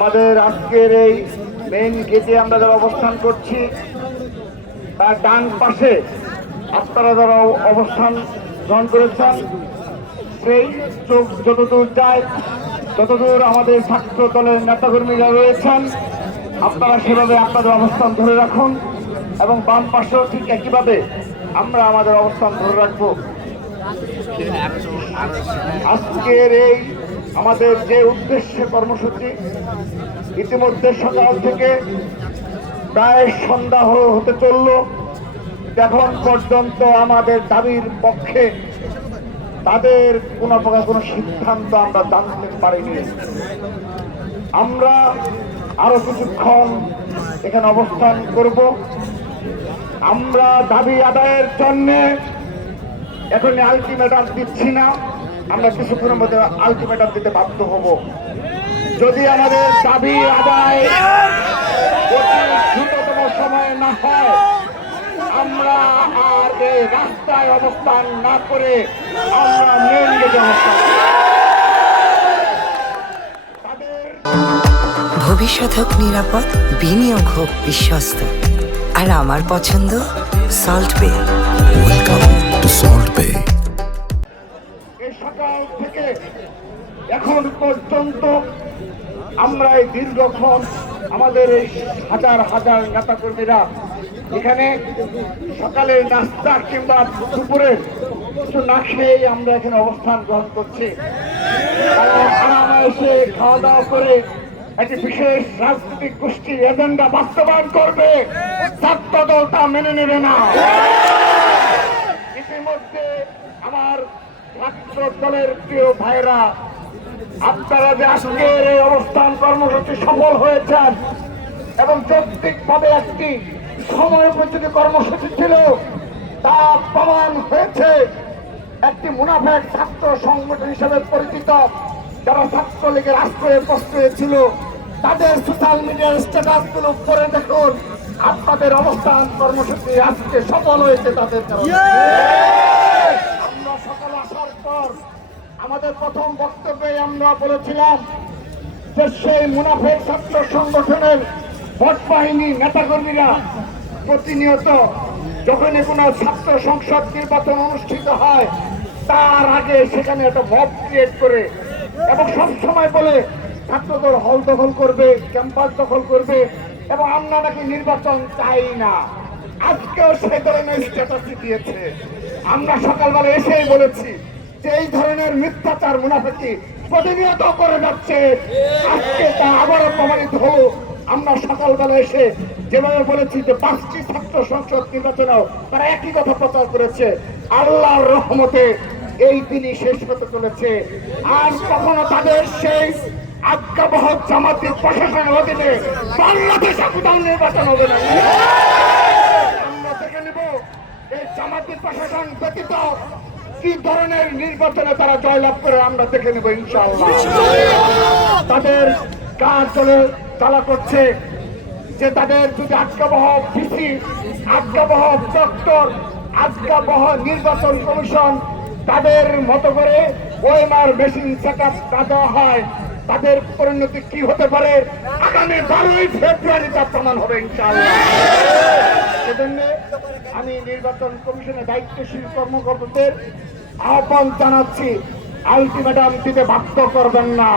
আমাদের আজকের এই মেইন গেটে আমরা যারা অবস্থান করছি তার ডান পাশে আপনারা যারা অবস্থান গ্রহণ করেছেন সেই চোখ যতদূর যায় ততদূর আমাদের ছাত্র দলের নেতাকর্মীরা রয়েছেন, আপনারা সেভাবে আপনাদের অবস্থান ধরে রাখুন এবং বাম পাশেও ঠিক একইভাবে আমরা আমাদের অবস্থান ধরে রাখব। আজকের এই আমাদের যে উদ্দেশ্যে কর্মসূচি, ইতিমধ্যে সকাল থেকে প্রায় সন্ধ্যা হতে চলল, এখন পর্যন্ত আমাদের দাবির পক্ষে তাদের কোনো প্রকার কোনো সিদ্ধান্ত আমরা জানতে পারিনি। আমরা আরো কিছুক্ষণ এখানে অবস্থান করব। আমরা দাবি আদায়ের জন্য এখন আলটিমেটাম দিচ্ছি না, আমরা কিছুক্ষণের মধ্যে আলটিমেটাম দিতে বাধ্য হব। যদি আমাদের দাবি আদায় দ্রুততম সময়ে না হয়, আমরা আর এই রাস্তায় অবস্থান না করে আমরা মেন গেটে অবস্থান। ভবিষ্যৎ হোক নিরাপদ, বিনিয়োগ হোক বিশ্বস্ত, আর আমার পছন্দ সল্ট বে। ওয়েলকাম টু সল্ট বে। এই সকাল থেকে এখন পর্যন্ত আমরা এই দীর্ঘক্ষণ আমাদের এই হাজার হাজার নেতাকর্মীরা এখানে সকালের নাস্তা কিংবা দুপুরের কিছু না খেয়েই আমরা এখানে অবস্থান গ্রহণ করছি। এসে খাওয়া দাওয়া করে একটি বিশেষ রাজনৈতিক গোষ্ঠীর এজেন্ডা বাস্তবায়ন করবে, ছাত্র দল তা মেনে নেবে না। ইতিমধ্যে আমার ছাত্র দলের প্রিয় ভাইরা, আপনারা যে আজকের এই অবস্থান কর্মসূচি সফল হয়েছেন এবং যৌক্তিকভাবে একটি সময় উপযোগী কর্মসূচি ছিল, তা প্রমাণ হয়েছে। একটি মুনাফেক ছাত্র সংগঠন হিসেবে পরিচিত যারা ছাত্রলীগের আশ্রয়ে প্রশ্রয়ে ছিল, তাদের সোশ্যাল মিডিয়ার স্ট্যাটাস গুলো পরে দেখুন, আপনাদের অবস্থান কর্মসূচি আজকে সফল হয়েছে তাদের কারণে। আমরা সকাল আসার পর আমাদের প্রথম বক্তব্যে আমরা বলেছিলাম যে সেই মুনাফেক ছাত্র সংগঠনের ভোট বাহিনী নেতাকর্মীরা প্রতিনিয়ত যখনই কোনো ছাত্র সংসদ নির্বাচন অনুষ্ঠিত হয় তার আগে সেখানে একটা মব ক্রিয়েট করে এবং সবসময় বলে ছাত্রদের হল দখল করবে, ক্যাম্পাস দখল করবে এবং আমরা নাকি নির্বাচন চাই না। আজকেও সেই ধরনের স্ট্যাটাস দিয়েছে। আমরা সকালবেলা এসেই বলেছি যে এই ধরনের মিথ্যাচার মুনাফিকি প্রতিনিয়ত করে যাচ্ছে, আজকে তা আবারও প্রমাণিত হলো। আমরা সকালবেলা এসে যেভাবে বলেছি যে 5টি ছাত্র সংসদ নির্বাচনেও তারা একই কথা প্রচার করেছে, আল্লাহর রহমতে এই দিনই শেষ হতে চলেছে। আর কখনো তাদের সেই আজ্ঞাবহ জামাতের প্রশাসনের অধীনে বাংলাদেশ কোথাও নির্বাচন হবে না। আমরা দেখে নেব এই জামাতের প্রশাসন ব্যতীত কি ধরনের নির্বাচনে তারা জয়লাভ করে, আমরা দেখে নেব ইনশাআল্লাহ। তাদের কাজ চলে চালা করছে যে তাদের যদি আজ্ঞাবহ ভিসি, আজ্ঞাবহ ডক্টর, আজ্ঞাবহ নির্বাচন কমিশন তাদের মতো করে ওএমআর মেশিন সেটআপ না দেওয়া হয়, তাদের পরিণতি কি হতে পারে আগামী 12ই ফেব্রুয়ারি তা প্রমাণ হবে ইনশাআল্লাহ। সেজন্য আমি নির্বাচন কমিশনের দায়িত্বশীল কর্মকর্তাদের আহ্বান জানাচ্ছি, আলটিমেটাম দিতে বাধ্য করবেন না।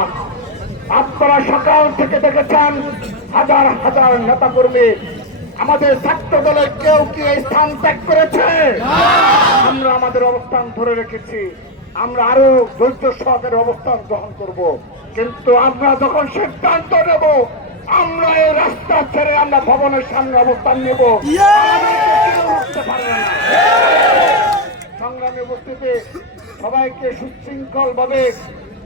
আপনারা সকাল থেকে দেখেছেন হাজার হাজার নেতাকর্মী, আমাদের ছাত্র দলের কেউ কি এই স্থান ত্যাগ করেছে? আমরা আমাদের অবস্থান ধরে রেখেছি, আমরা আরো ধৈর্য সহকারে অবস্থান গ্রহণ করব। কিন্তু আমরা যখন সিদ্ধান্ত নেব আমরা এই রাস্তা ছেড়ে আমরা ভবনের সামনে অবস্থান নেব, সংগ্রামী উপস্থিতি সবাইকে সুশৃঙ্খল ভাবে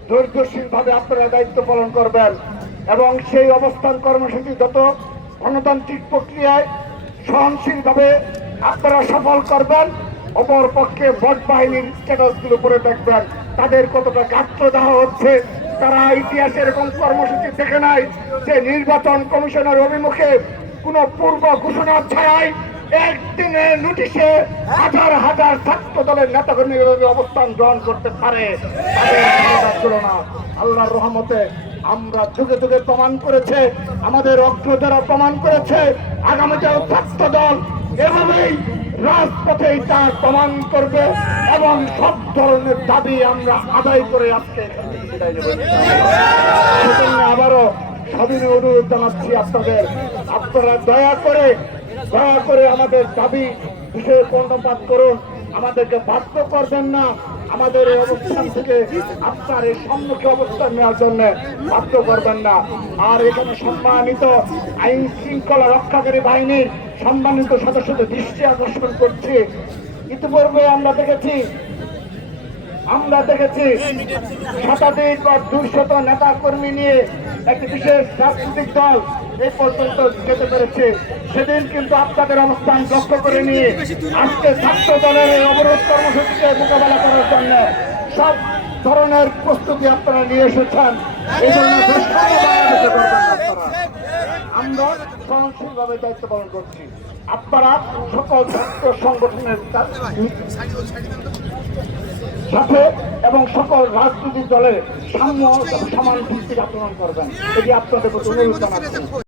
ধৈর্যশীল ভাবে আপনারা দায়িত্ব পালন করবেন এবং সেই অবস্থান কর্মসূচি যত গণতান্ত্রিক প্রক্রিয়ায় সহনশীল ভাবে আপনারা সফল করবেন। অপর পক্ষে ভোট বাহিনীর স্ট্যাটাস গুলো পরে দেখবেন তাদের কতটা গাত্র দেওয়া হচ্ছে। তারা ইতিহাসে এরকম কর্মসূচি দেখে নাই যে নির্বাচন কমিশনের অভিমুখে কোন পূর্ব ঘোষণা ছাড়াই একদিনের নোটিশে হাজার হাজার ছাত্র দলের নেতাকর্মী অবস্থান গ্রহণ করতে পারে। আল্লাহর রহমতে আমরা যুগে যুগে প্রমাণ করেছে, আমাদের অগ্রযারা প্রমাণ করেছে, আগামীতেও ছাত্র দল এভাবেই রাজপথেই তার প্রমাণ করবে এবং সব ধরনের দাবি আমরা আদায় করে আজকে এখান থেকে বিদায় নেব। সেজন্য আবারও সবিনয় অনুরোধ জানাচ্ছি আপনারা দয়া করে আমাদের দাবি বিষয়ে কর্ণপাত করুন, আমাদেরকে বাধ্য করবেন না, আমাদের এই অবস্থান থেকে আপনার এই সম্মুখে অবস্থান নেওয়ার জন্য বাধ্য করবেন না। আর এখানে সম্মানিত আইন শৃঙ্খলা রক্ষাকারী বাহিনীর সম্মানিত সদস্যদের দৃষ্টি আকর্ষণ করছি, ইতিপূর্বে আমরা দেখেছি শতাধিক বা 200 নেতা কর্মী নিয়ে একটি বিশেষ রাজনৈতিক দল এই পর্যন্ত যেতে পেরেছে। সেদিন কিন্তু আপনাদের অবস্থান লক্ষ্য করে নিয়ে আজকে ছাত্র দলের এই অবরোধ কর্মসূচিকে মোকাবেলা করার জন্য সব ধরনের প্রস্তুতি আপনারা নিয়ে এসেছেন। এই জন্য আমরা সহনশীলভাবে দায়িত্ব পালন করছি। আপনারা সকল ছাত্র সংগঠনের সাথে এবং সকল রাজনৈতিক দলের সাম্য সমান ভিত্তিক আচরণ করবেন, এটি আপনাদের প্রতি অনুরোধ জানাচ্ছি।